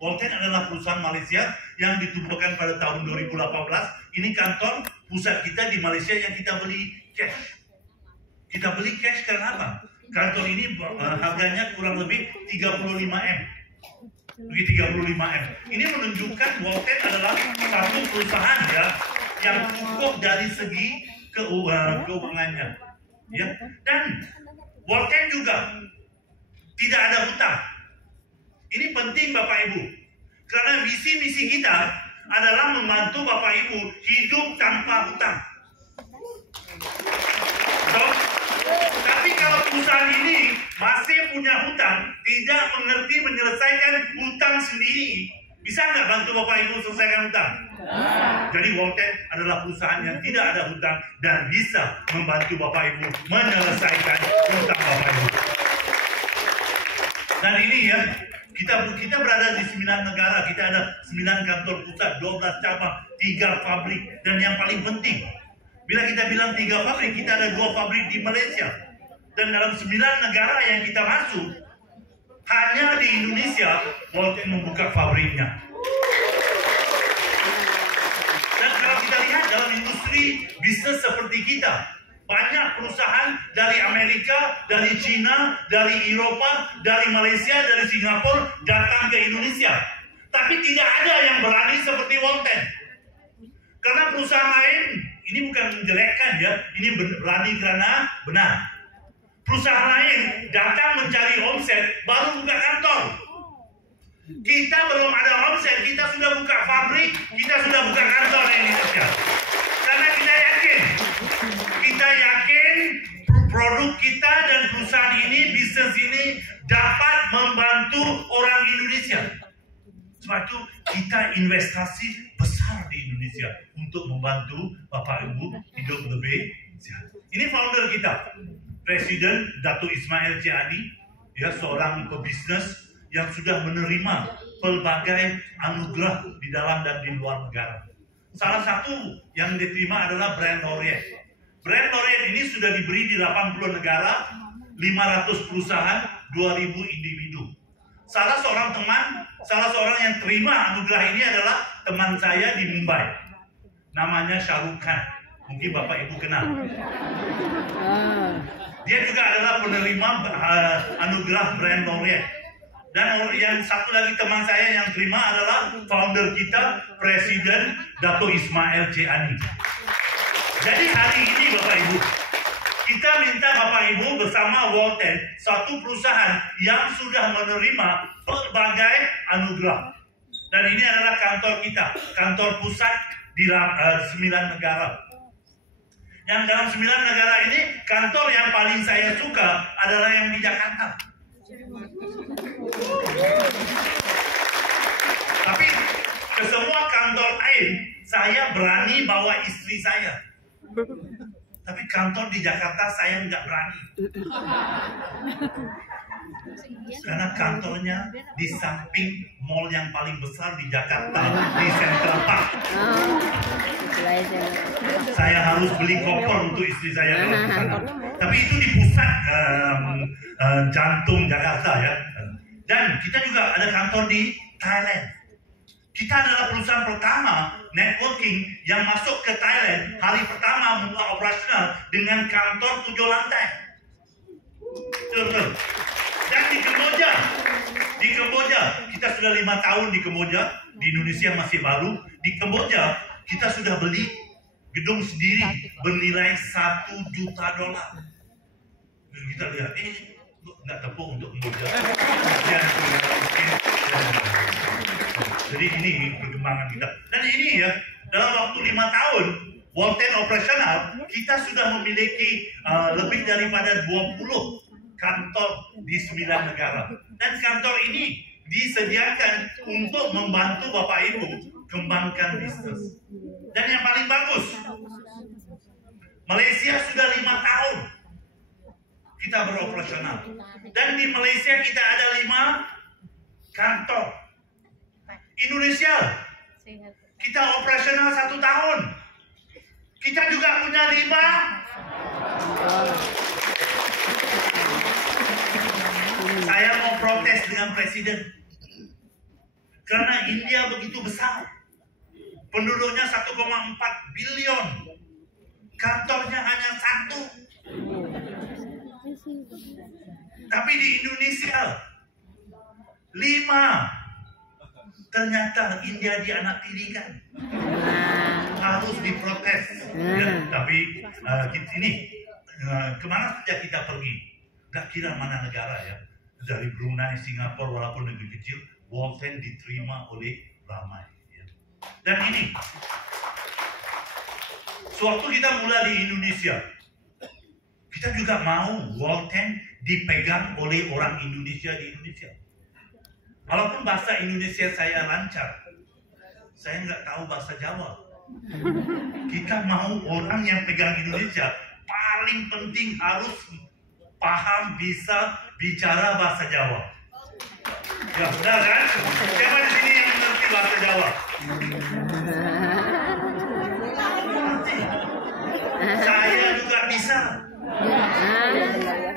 Walten adalah perusahaan Malaysia yang ditubuhkan pada tahun 2018. Ini kantor pusat kita di Malaysia yang kita beli cash. Kita beli cash karena apa? Kantor ini harganya kurang lebih 35M. 35M. Ini menunjukkan Walten adalah satu perusahaan ya yang cukup dari segi keuangannya. Ya. Dan Walten juga tidak ada hutang. Ini penting Bapak Ibu, karena visi-misi kita adalah membantu Bapak Ibu hidup tanpa hutang. So, tapi kalau perusahaan ini masih punya hutang, tidak mengerti menyelesaikan hutang sendiri, bisa nggak bantu Bapak Ibu selesaikan hutang? Jadi Walten adalah perusahaan yang tidak ada hutang dan bisa membantu Bapak Ibu menyelesaikan hutang Bapak Ibu. Dan ini ya, kita berada di 9 negara, kita ada 9 kantor pusat, 12 cabang, 3 pabrik, dan yang paling penting, bila kita bilang 3 pabrik, kita ada 2 pabrik di Malaysia. Dan dalam 9 negara yang kita masuk, hanya di Indonesia, Walten membuka pabriknya. Dan kalau kita lihat dalam industri bisnis seperti kita, banyak perusahaan dari Amerika, dari China, dari Eropa, dari Malaysia, dari Singapura datang ke Indonesia. Tapi tidak ada yang berani seperti Walten. Karena perusahaan lain, ini bukan menjelekkan ya, ini berani karena benar. Perusahaan lain datang mencari omset, baru buka kantor. Kita belum ada omset, kita sudah buka pabrik, kita sudah buka kantor di Indonesia. Karena kita yakin produk kita dan perusahaan ini, bisnis ini dapat membantu orang Indonesia. Sebab itu kita investasi besar di Indonesia untuk membantu Bapak Ibu hidup lebih sehat. Ini founder kita, Presiden Datuk Ismail C. Adi, ya, seorang pebisnis yang sudah menerima pelbagai anugerah di dalam dan di luar negara. Salah satu yang diterima adalah Brand Laureate. Brand Laureate ini sudah diberi di 80 negara, 500 perusahaan, 2.000 individu. Salah seorang yang terima anugerah ini adalah teman saya di Mumbai. Namanya Shahrukh Khan. Mungkin Bapak Ibu kenal. Dia juga adalah penerima anugerah Brand Laureate. Dan yang satu lagi teman saya yang terima adalah founder kita, Presiden Datuk Ismail C. Adi. Jadi hari ini Bapak Ibu, kita minta Bapak Ibu bersama Walten, satu perusahaan yang sudah menerima berbagai anugerah. Dan ini adalah kantor kita, kantor pusat di 9 negara. Yang dalam 9 negara ini, kantor yang paling saya suka adalah yang di Jakarta. Tapi ke semua kantor lain, saya berani bawa istri saya. Tapi kantor di Jakarta saya nggak berani. Karena kantornya di samping mall yang paling besar di Jakarta, di Central Park. Saya harus beli koper untuk istri saya kalau ke sana. Tapi itu di pusat jantung Jakarta ya. Dan kita juga ada kantor di Thailand. Kita adalah perusahaan pertama networking yang masuk ke Thailand hari pertama mulai operasional dengan kantor 7 lantai. Betul. Dan di Kamboja, kita sudah 5 tahun di Kamboja, di Indonesia masih baru. Di Kamboja kita sudah beli gedung sendiri bernilai $1 juta. Dan kita lihat ini nggak tepuk untuk Kamboja. Jadi ini perkembangan kita. Dan ini ya, dalam waktu 5 tahun Walten operasional, kita sudah memiliki lebih daripada 20 kantor di 9 negara. Dan kantor ini disediakan untuk membantu Bapak Ibu kembangkan bisnis. Dan yang paling bagus, Malaysia sudah 5 tahun kita beroperasional. Dan di Malaysia kita ada 5 kantor. Indonesia kita operasional 1 tahun. Kita juga punya 5. Saya mau protes dengan Presiden. Karena India begitu besar. Penduduknya 1,4 bilion. Kantornya hanya 1. Tapi di Indonesia 5. Ternyata India dianaktirikan. Harus diprotes. Ya, tapi kemana saja kita pergi, gak kira mana negara ya. Dari Brunei, Singapura, walaupun negeri kecil, World 10 diterima oleh ramai. Ya. Dan ini, sewaktu kita mulai di Indonesia, kita juga mau World 10 dipegang oleh orang Indonesia di Indonesia. Walaupun bahasa Indonesia saya lancar, saya nggak tahu bahasa Jawa. Kita mau orang yang pegang Indonesia, paling penting harus paham, bisa bicara bahasa Jawa. Ya benar kan? Siapa di sini yang mengerti bahasa Jawa? Saya juga bisa.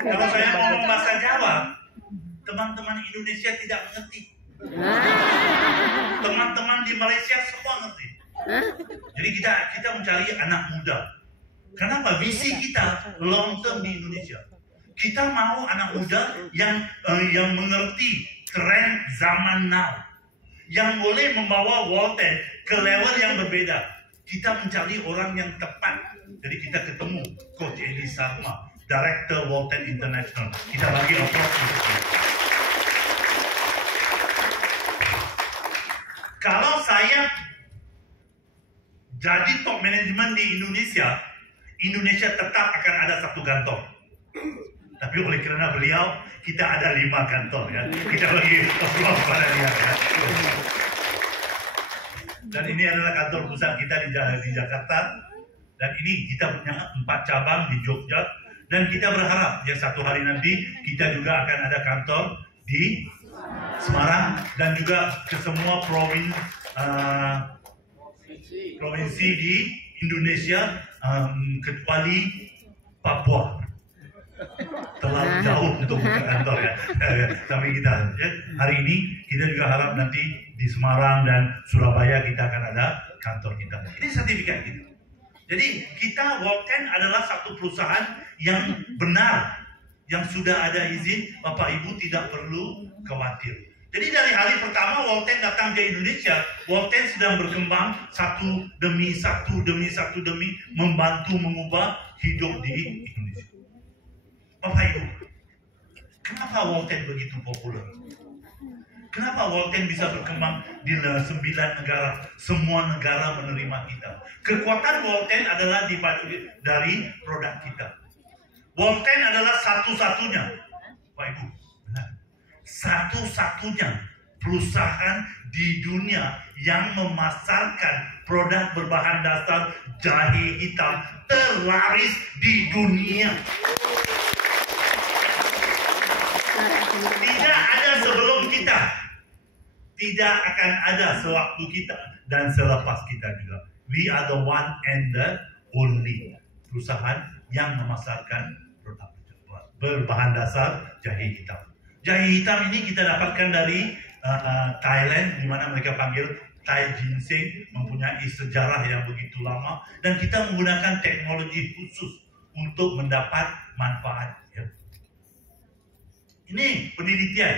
Kalau saya ngomong bahasa Jawa, teman-teman Indonesia tidak mengerti. Teman-teman di Malaysia semua ngerti. Jadi kita mencari anak muda. Kenapa? Visi kita long term di Indonesia. Kita mau anak muda yang mengerti tren zaman now, yang boleh membawa World 10 ke level yang berbeda. Kita mencari orang yang tepat. Jadi kita ketemu Coach Edi Sarma, Director World 10 International. Kita bagi approach. Kalau saya jadi top management di Indonesia, Indonesia tetap akan ada 1 kantor. Tapi oleh kerana beliau, kita ada 5 kantor ya. Kita bagi approach pada dia ya. Dan ini adalah kantor pusat kita di Jakarta. Dan ini kita punya 4 cabang di Jogja. Dan kita berharap ya satu hari nanti kita juga akan ada kantor di Semarang dan juga ke semua provinsi di Indonesia kecuali Papua. Terlalu jauh untuk buka kantor ya. Tapi kita ya, hari ini kita juga harap nanti di Semarang dan Surabaya kita akan ada kantor kita. Ini sertifikat kita. Jadi kita World 10 adalah satu perusahaan yang benar, yang sudah ada izin. Bapak Ibu tidak perlu khawatir. Jadi dari hari pertama World 10 datang ke Indonesia, World 10 sedang berkembang satu demi satu demi membantu mengubah hidup di Indonesia. Bapak Ibu, kenapa World 10 begitu populer? Kenapa World 10 bisa berkembang di 9 negara? Semua negara menerima kita. Kekuatan World 10 adalah dari produk kita. World 10 adalah satu-satunya, Pak Ibu, benar, satu-satunya perusahaan di dunia yang memasarkan produk berbahan dasar jahe hitam terlaris di dunia. Tidak ada sebelum kita, tidak akan ada sewaktu kita dan selepas kita juga. We are the one and the only perusahaan yang memasarkan produk berbahan dasar jahe hitam. Jahe hitam ini kita dapatkan dari Thailand, di mana mereka panggil Thai ginseng, mempunyai sejarah yang begitu lama, dan kita menggunakan teknologi khusus untuk mendapat manfaat. Ya. Ini penelitian.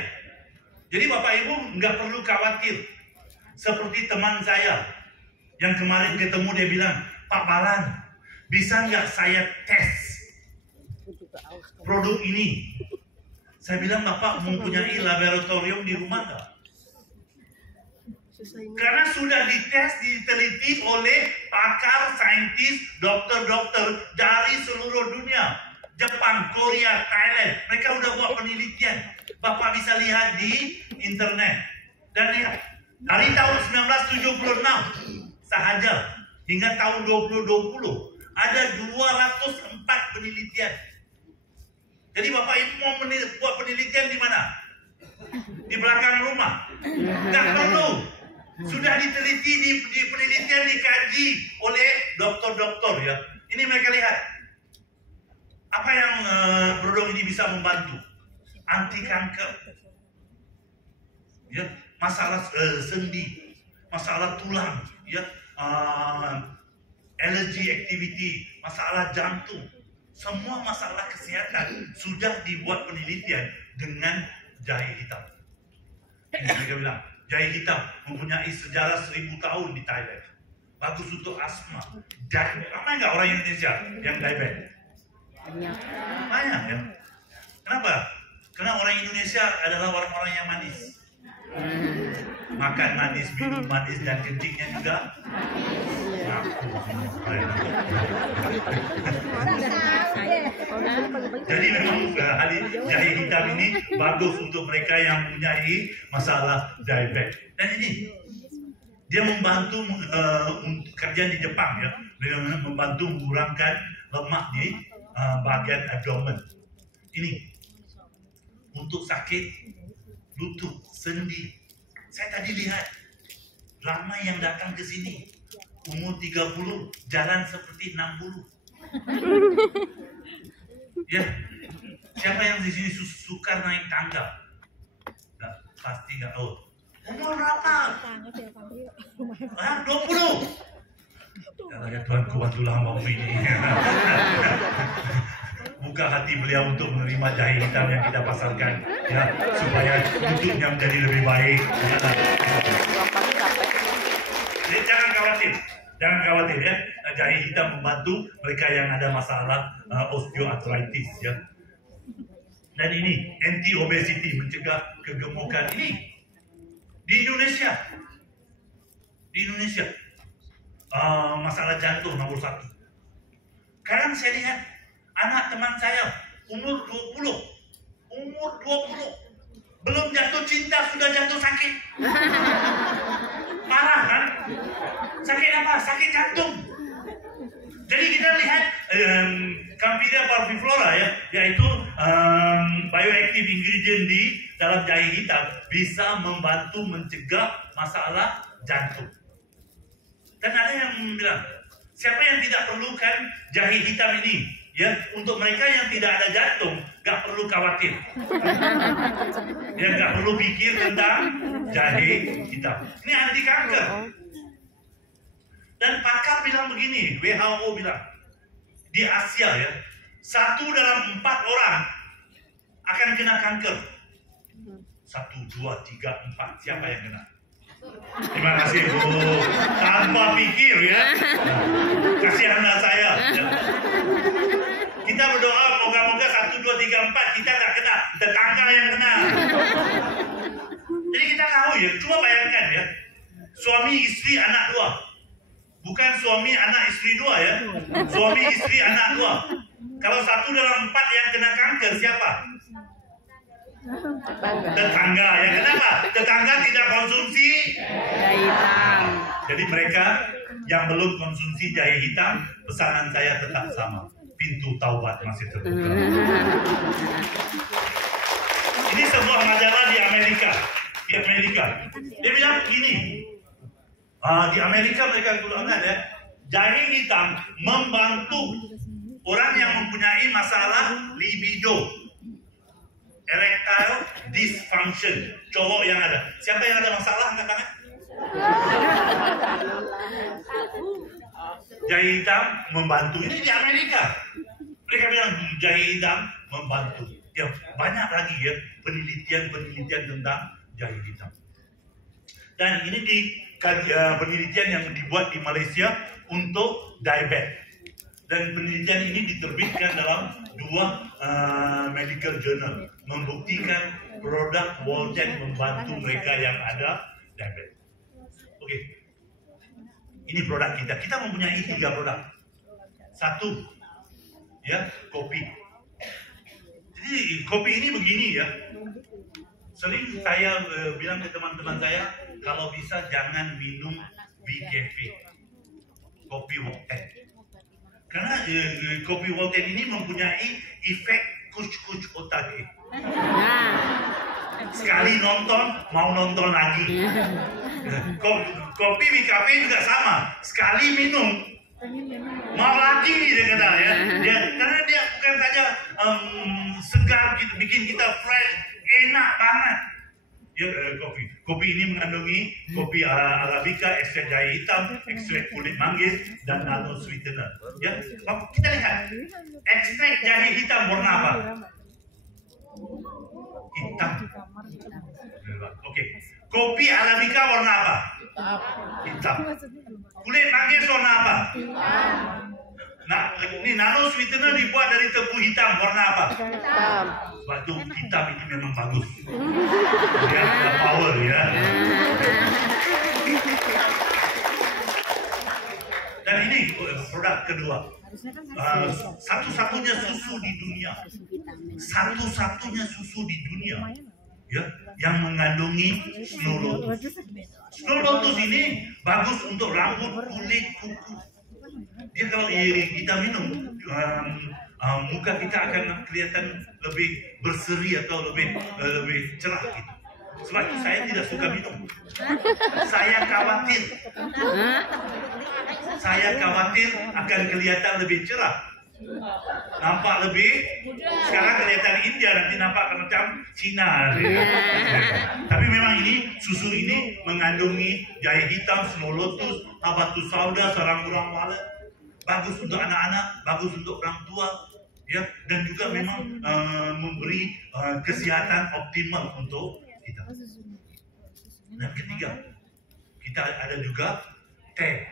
Jadi Bapak Ibu nggak perlu khawatir. Seperti teman saya yang kemarin ketemu, dia bilang, Pak Balan, bisa nggak saya tes produk ini? Saya bilang, Bapak mempunyai laboratorium di rumah nggak? Karena sudah dites, diteliti oleh pakar, saintis, dokter-dokter dari seluruh dunia. Jepang, Korea, Thailand, mereka udah buat penelitian. Bapak bisa lihat di internet. Dan lihat, dari tahun 1976 sahaja hingga tahun 2020 ada 204 penelitian. Jadi Bapak Ibu mau buat penelitian di mana? Di belakang rumah. Nggak perlu. Sudah diteliti, di penelitian dikaji oleh dokter-dokter ya. Ini mereka lihat. Apa yang produk ini bisa membantu? Anti kanker. Ya, masalah sendi, masalah tulang, ya, allergy activity, masalah jantung, semua masalah kesehatan sudah dibuat penelitian dengan jahe hitam. Ini mereka bilang, jahe hitam mempunyai sejarah 1000 tahun di Thailand. Bagus untuk asma. Ramai nggak orang Indonesia yang diabetes? Banyak ya. Kenapa? Karena orang Indonesia adalah orang-orang yang manis. Makan manis, minum manis, dan kencingnya juga. Jadi memang jahe hitam ini bagus untuk mereka yang mempunyai masalah diabetes. Dan ini dia membantu kerja di Jepang ya, dengan membantu mengurangkan lemak di bagian abdomen. Ini untuk sakit lutut, sendi. Saya tadi lihat ramai yang datang ke sini umur 30 jalan seperti 60. Ya, siapa yang di sini suka naik tangga? Nah, pasti nggak tahu. Umur berapa? 20. Ya Tuhan, kuatlah mau ini. Buka hati beliau untuk menerima jahe hitam yang kita pasarkan, ya, supaya hidupnya menjadi lebih baik. Jadi jangan khawatir ya. Jahe hitam membantu mereka yang ada masalah osteoarthritis ya. Dan ini anti obesity, mencegah kegemukan. Ini di Indonesia masalah jantung nomor 1. Sekarang saya lihat anak teman saya umur 20 belum jatuh cinta sudah jatuh sakit. Parah kan? Sakit apa? Sakit jantung. Jadi kita lihat Camphilia parviflora ya, yaitu bioactive ingredient di dalam jahe hitam bisa membantu mencegah masalah jantung. Dan ada yang bilang, siapa yang tidak perlukan jahe hitam ini? Ya, untuk mereka yang tidak ada jantung, gak perlu khawatir. Ya, gak perlu pikir tentang jahe hitam. Ini anti kanker. Dan pakar bilang begini, WHO bilang, di Asia ya, 1 dalam 4 orang akan kena kanker. 1, 2, 3, 4, siapa yang kena? Terima kasih Bu. Tanpa pikir ya. Kasih anak saya. Kita berdoa moga-moga 1, 2, 3, 4 kita nggak kena, tetangga yang kena. Jadi kita tahu ya, coba bayangkan ya, suami istri anak 2, bukan suami anak istri 2 ya, suami istri anak 2. Kalau 1 dalam 4 yang kena kanker siapa? Tetangga. Ya kenapa? Tetangga tidak konsumsi jahe hitam. Jadi mereka yang belum konsumsi jahe hitam, pesanan saya tetap sama. Pintu taubat masih terbuka. Ini sebuah majalah di Amerika. Dia bilang begini. Di Amerika mereka gunakan ya, jahe hitam membantu orang yang mempunyai masalah libido, erectile dysfunction, cowok yang ada. Siapa yang ada masalah angkat tangan? Jahe hitam membantu. Ini di Amerika. Mereka bilang jahe hitam membantu. Ya, banyak lagi ya penelitian tentang jahe hitam. Dan ini di penelitian yang dibuat di Malaysia untuk diabetes. Dan penelitian ini diterbitkan dalam 2 medical journal, membuktikan produk Volten membantu mereka yang ada diabetes. Oke. Ini produk kita. Kita mempunyai 3 produk. 1, ya, kopi. Jadi kopi ini begini ya. Sering saya bilang ke teman-teman saya, kalau bisa jangan minum BKV, kopi Volten. Karena kopi Volten ini mempunyai efek kuc-kuc otak. Sekali nonton, mau nonton lagi. Kopi BKV juga sama. Sekali minum, mau lagi dia kata ya. Karena dia bukan saja segar gitu, bikin kita fresh, enak banget. Ya, kopi ini mengandungi kopi arabica, ekstrak jahe hitam, ekstrak kulit manggis, dan nano sweetener. Ya, kita lihat ekstrak jahe hitam warna apa? Hitam. Oke. Kopi arabica warna apa? Hitam. Kulit manggis warna apa? Nah, ini nano sweetener dibuat dari tebu hitam warna apa? Hitam. Batu hitam itu memang bagus. Dia ada power ya. Dan ini produk kedua. Satu-satunya susu di dunia. Satu-satunya susu di dunia. Ya, yang mengandungi Snow Lotus. Snow Lotus ini bagus untuk rambut, kulit, kuku. Dia kalau kita minum, muka kita akan kelihatan lebih berseri atau lebih cerah gitu. Sebab itu saya tidak suka minum. Saya khawatir akan kelihatan lebih cerah. Nampak lebih, sekarang kelihatan India, nanti nampak macam Cina. Tapi memang ini, susu ini mengandungi jahe hitam, Snow Lotus, habatus sauda, sarang burung walet. Bagus untuk anak-anak, bagus untuk orang tua, ya, dan juga memang memberi kesehatan optimal untuk kita. Dan ketiga, kita ada juga teh.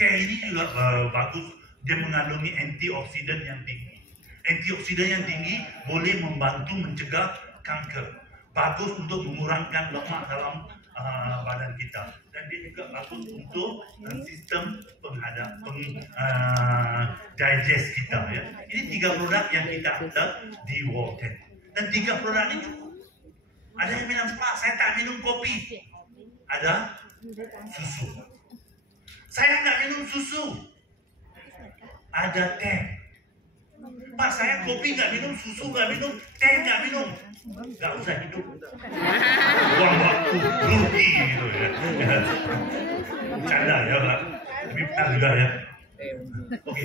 Teh ini juga bagus, dia mengandungi antioksidan yang tinggi. Antioksidan yang tinggi boleh membantu mencegah kanker. Bagus untuk mengurangkan lemak dalam badan kita, dan dia juga bagus untuk sistem digest kita ya. Ini 3 produk yang kita ada di World10, dan 3 produk ini cukup. Ada yang bilang, Pak, saya tak minum kopi. Ada susu. Saya nggak minum susu. Ada teh. Pak, saya kopi nggak minum, susu nggak minum, teh nggak minum. Nggak usah hidup. Buang waktu, rugi gitu ya. Canda ya, Pak. Tapi benar juga ya. Oke.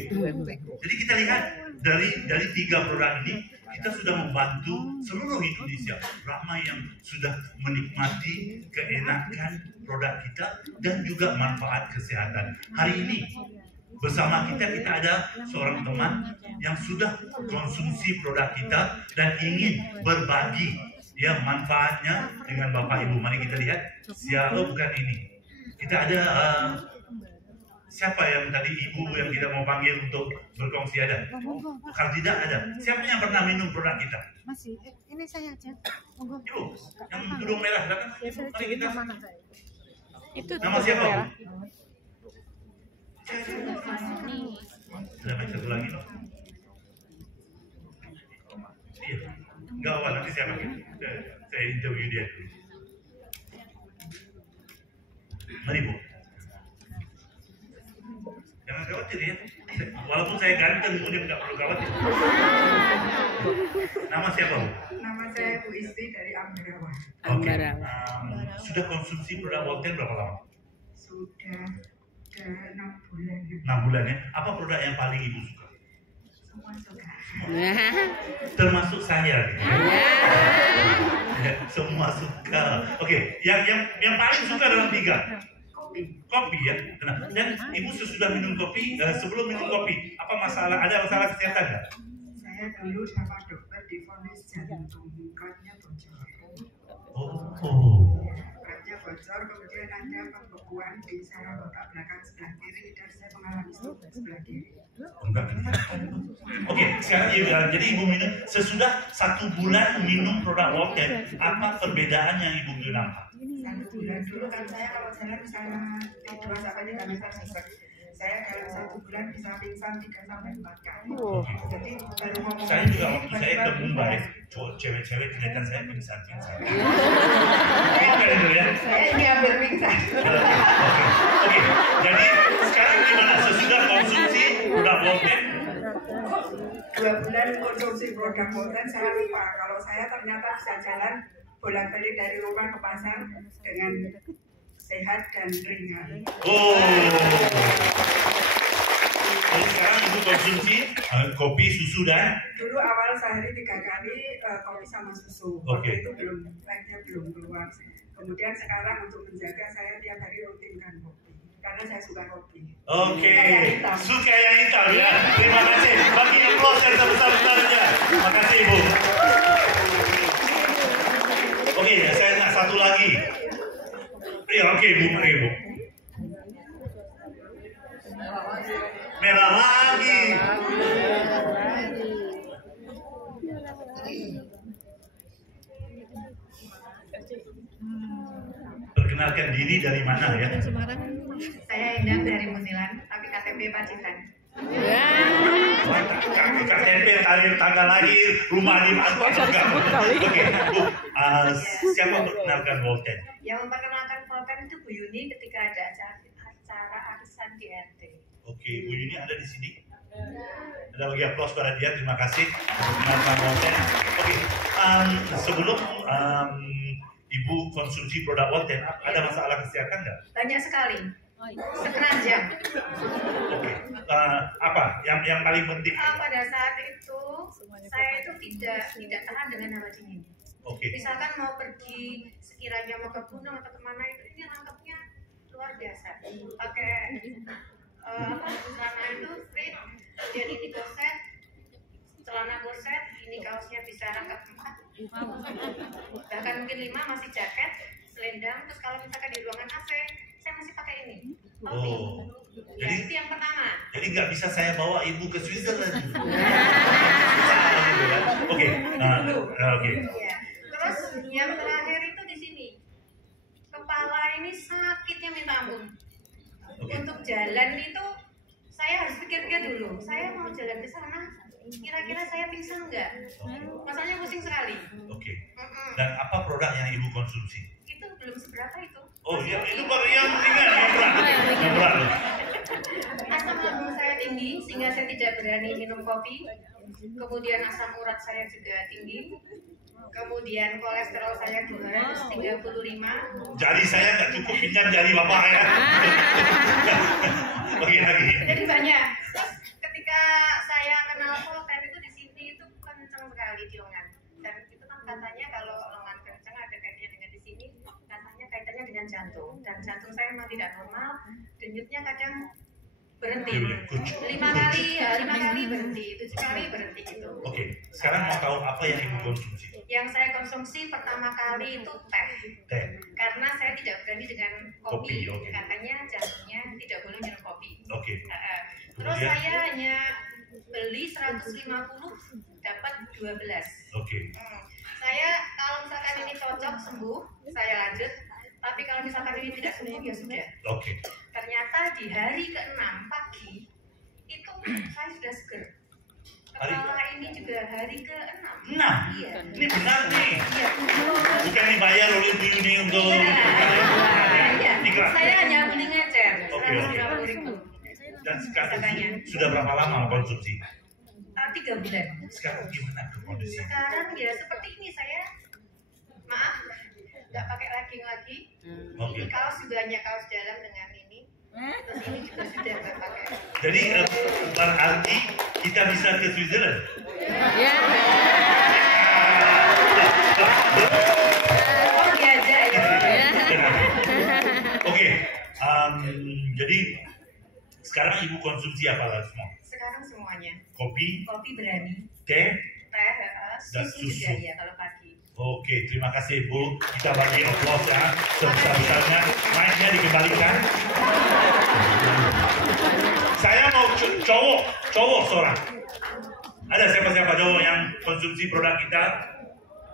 Jadi kita lihat dari 3 produk ini, kita sudah membantu seluruh Indonesia ramai yang sudah menikmati keenakan produk kita dan juga manfaat kesehatan. Hari ini bersama kita ada seorang teman yang sudah konsumsi produk kita dan ingin berbagi ya manfaatnya dengan Bapak Ibu. Mari kita lihat. Bukan ini. Kita ada siapa yang tadi ibu yang kita mau panggil untuk berkongsi ada? Kalau tidak ada. Siapa yang pernah minum produk kita? Masih. Ini saya aja. Ibu, yang tudung merah kan? Mari kita. Itu nama siapa? Sudah baca satu lagi loh. Iya. Enggak apa, nanti saya panggil. Saya interview dia dulu. Mari Bu. Jangan khawatir ya. Walaupun saya ganteng, Bu, dia nggak perlu khawatir. Nama siapa Bu? Nama saya Bu Isti dari Ambarawa. Oke. Sudah konsumsi produk World10 berapa lama? Sudah 6 bulan. 6 bulan ya. Apa produk yang paling Ibu suka? Semua suka. Termasuk saya. Ya, semua suka. Oke, yang paling suka dalam 3. Kopi ya. Nah, dan Ibu sesudah minum kopi, sebelum minum kopi, apa masalah? Ada masalah kesehatan nggak? Saya dulu sama dokter divonis jantung, katnya bocor. Katnya bocor, kemudian ada pembekuan di saraf otak belakang sebelah kiri dan saya mengalami stroke sebelah kiri. Oke, sekarang jadi Ibu minum sesudah 1 bulan minum produk World10, apa perbedaan yang Ibu nampak? 1 bulan dulu kan saya kalau jalan bisa 2-3 meter sesek. Saya dalam 1 bulan bisa pingsan 3-4 kali. Jadi baru ngomong. Saya juga waktu saya ke Mumbai, cewek-cewek kelihatan saya pingsan. Saya ini hampir pingsan. Oke. Jadi sekarang gimana? Sesudah konsumsi produk World10? 2 bulan konsumsi produk World10 saya lupa kalau saya ternyata bisa jalan bolak-balik dari rumah ke pasar dengan sehat dan ringan. Jadi sekarang Ibu konsumsi kopi, susu dan? Dulu awal saya sehari 3 kali kopi sama susu. Oke. Waktu itu labnya belum keluar. Kemudian sekarang untuk menjaga saya tiap hari rutinkan kopi. Karena saya suka kopi. Oke, Kayak hitam. suka yang hitam ya. Terima kasih. Bagi applause yang sebesar-besarnya. Terima kasih Ibu. Oke, saya nak satu lagi. Ya, oke Bu, mari Bu. Merah lagi. Perkenalkan diri dari mana ya? Saya Indah dari Musilan, tapi KTP Pacitan. KTP, tarikh tanggal lahir, rumah di mana? Oke, Bu, siapa perkenalkan Volten? Yang memperkenalkan Volten itu Bu Yuni ketika ada acara arisan di RT. Oke, Bu Yuni ada di sini. Ada bagi aplaus pada dia, terima kasih. Perkenalkan Volten. Oke, sebelum Ibu konsumsi produk Volten, ada masalah kesehatan nggak? Banyak sekali. Sekeranjang. Oke, apa yang paling penting? Pada saat itu saya itu tidak tahan dengan hawa dingin. Oke. Misalkan mau pergi sekiranya mau ke gunung atau kemana itu ini rangkapnya luar biasa. Pakai celana itu straight, kemudian ini korset, celana korset, ini kaosnya bisa rangkap 4, bahkan mungkin 5 masih jaket, selendang. Terus kalau misalkan di ruangan AC saya masih pakai ini. Topi. Oh, Ya, jadi itu yang pertama. Jadi nggak bisa saya bawa Ibu ke Switzerland. Oke, oke. Ya. Terus yang terakhir itu di sini. Kepala ini sakitnya minta ampun. Oke. Untuk jalan itu saya harus pikir-pikir dulu. Saya mau jalan ke sana, kira-kira saya pingsan nggak? Masalahnya pusing sekali. Oke. Dan apa produk yang Ibu konsumsi? Itu belum seberapa itu. Oh iya, itu baru yang ringan, yang berat. Asam lambung saya tinggi sehingga saya tidak berani minum kopi. Kemudian asam urat saya juga tinggi. Kemudian kolesterol saya 235. Jari saya nggak cukup pinjam jari Bapak ya. Oke, lagi. Jadi banyak. Terus ketika saya kenal Volten itu di sini itu kencang sekali di lengan. Dan itu kan katanya kalau lengan kencang ada kaitannya dengan di sini, katanya kaitannya dengan jantung. Dan jantung saya memang tidak normal. Denyutnya kadang berhenti. 5 kali berhenti, 7 kali berhenti gitu. Oke, sekarang mau tahu apa yang Ibu konsumsi? Yang saya konsumsi pertama kali itu teh. Teh. Karena saya tidak berani dengan Kopi, kopi. oke. Katanya jantungnya tidak boleh minum kopi. Oke. Terus Kemudian? saya hanya beli 150 dapat 12. Oke. Saya kalau misalkan ini cocok sembuh, saya lanjut. Tapi kalau misalkan ini tidak sembuh ya sudah. Oke. Ternyata di hari ke-6 pagi itu saya sudah seger. Kepala ini juga hari ke-6. 6? Iya. Ini benar nih. Iya. Bukan dibayar oleh Bu Yuni untuk Iya. iklan. Saya hanya beli ngecer Oke. 150.000. Dan sekarang sudah berapa lama konsumsi? 3 bulan. Sekarang gimana kondisinya? Sekarang ya seperti ini saya, maaf, nggak pakai legging lagi. Oke. Ini kaos juga hanya kaos dalam dengan ini. Terus ini juga sudah nggak pakai. Jadi berarti kita bisa ke Switzerland? Pergi aja ya. Oke. Jadi sekarang Ibu konsumsi apa lagi semua? Sekarang semuanya. Kopi, Kopi berani, teh, teh, dan susu susu. juga ya kalau pagi. Oke, terima kasih Bu. Kita bagi aplaus ya, sebesar-besarnya. Mic-nya dikembalikan. Saya mau cowok seorang. Ada siapa-siapa cowok yang konsumsi produk kita?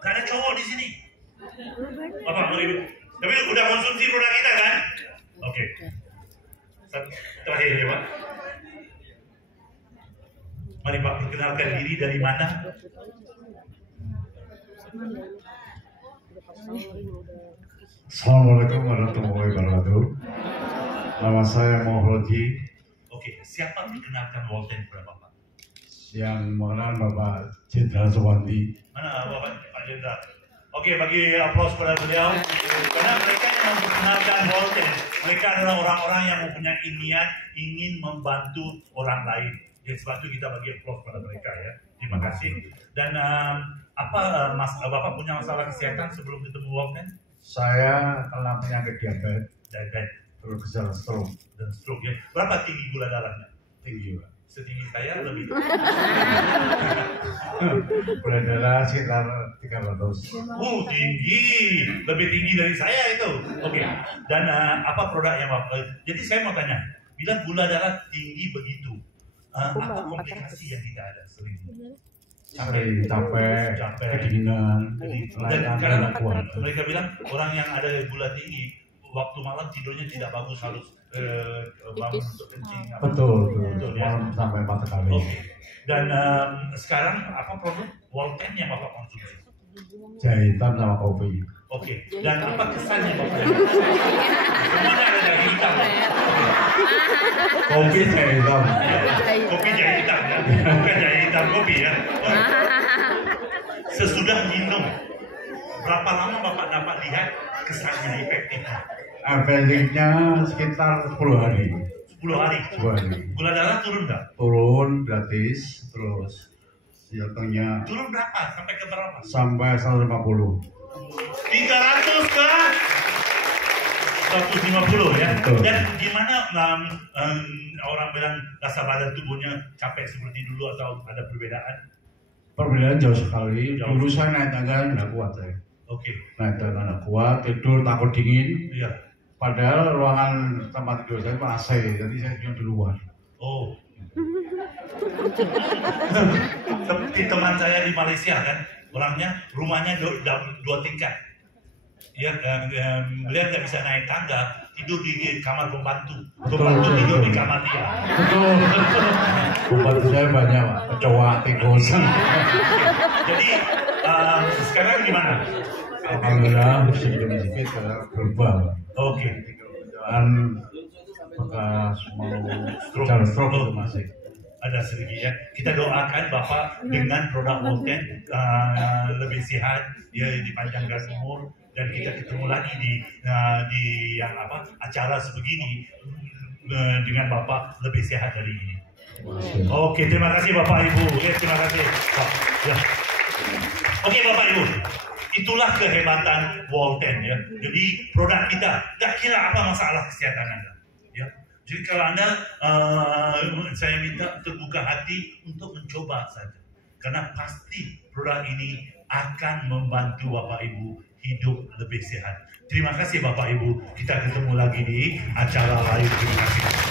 Gak ada cowok di sini. Bapak mau ibu? Tapi udah konsumsi produk kita kan? Oke. Terakhir ya Pak. Mari Pak, perkenalkan diri dari mana? Assalamualaikum warahmatullahi wabarakatuh. Nama saya Mohroji. Oke, siapa perkenalkan Volten kepada Bapak? Yang mengenal Bapak Jenderal Suwandi. Mana Bapak Pak Jenderal? Oke, bagi aplaus pada beliau. Karena mereka yang memperkenalkan Volten, mereka adalah orang-orang yang mempunyai niat ingin membantu orang lain. Jadi sebab itu kita bagi aplaus pada mereka ya. Terima kasih. Dan Bapak punya masalah kesehatan sebelum ketemu Walton? Saya kena penyakit diabetes, Diabetes terus gejala stroke, dan stroke ya. Berapa tinggi gula darahnya? tinggi Pak. Setinggi saya lebih. Gula darah sekitar 300. Tinggi, lebih tinggi dari saya itu. Oke. Dan apa produk yang Bapak? Jadi saya mau tanya, bila gula darah tinggi begitu, apa komplikasi yang kita ada sering? Sering capek, kedinginan, Dan karena kuat. mereka bilang orang yang ada gula tinggi waktu malam tidurnya tidak bagus, harus bangun untuk kencing. Betul, Betul, ya. malam sampai 4 kali. Oke. Dan sekarang apa produk Walton yang Bapak konsumsi? Jahitan sama kopi. Oke. Dan apa kesannya Bapak? Semuanya ada dari hitam. Kopi jahitan. Kopi jahitan ya, bukan jahitan kopi ya. Sesudah minum, berapa lama Bapak dapat lihat kesannya efektifnya? Efektifnya sekitar 10 hari. 10 hari. 10 hari. Gula darah turun nggak? Turun gratis, terus jatuhnya Turun berapa? Sampai ke berapa? sampai 150. 300 ke 150 ya. Betul. Dan gimana orang bilang rasa badan tubuhnya capek seperti dulu atau ada perbedaan? Perbedaan jauh sekali. Jauh. Dulu saya naik tangga nggak kuat saya. Oke. Naik tangga nggak kuat, tidur takut dingin. Iya. Padahal ruangan tempat tidur saya AC, jadi saya tidur di luar. Oh. Seperti teman saya di Malaysia kan, orangnya rumahnya dua tingkat. Ya, beliau nggak bisa naik tangga, tidur di kamar pembantu. Pembantu tidur di kamar dia. Betul. Pembantu saya banyak, Pak. Kecoa, tikus. Jadi sekarang gimana? Alhamdulillah sedikit-sedikit berubah. Oke. Dan bekas mau stroke itu masih. Ada sedikit ya. Kita doakan Bapak dengan produk Walton lebih sehat, ya dipanjangkan umur, dan kita ketemu lagi di yang acara sebegini dengan Bapak lebih sehat dari ini. Oke, terima kasih Bapak Ibu. Ya, terima kasih. Ya. Oke Bapak Ibu, itulah kehebatan Walton ya. Jadi produk kita, tak kira apa masalah kesehatan Anda. Ya. Jadi kalau Anda, saya minta terbuka hati untuk mencoba saja. Karena pasti produk ini akan membantu Bapak Ibu hidup lebih sehat. Terima kasih Bapak Ibu. Kita ketemu lagi di acara lain. Terima kasih.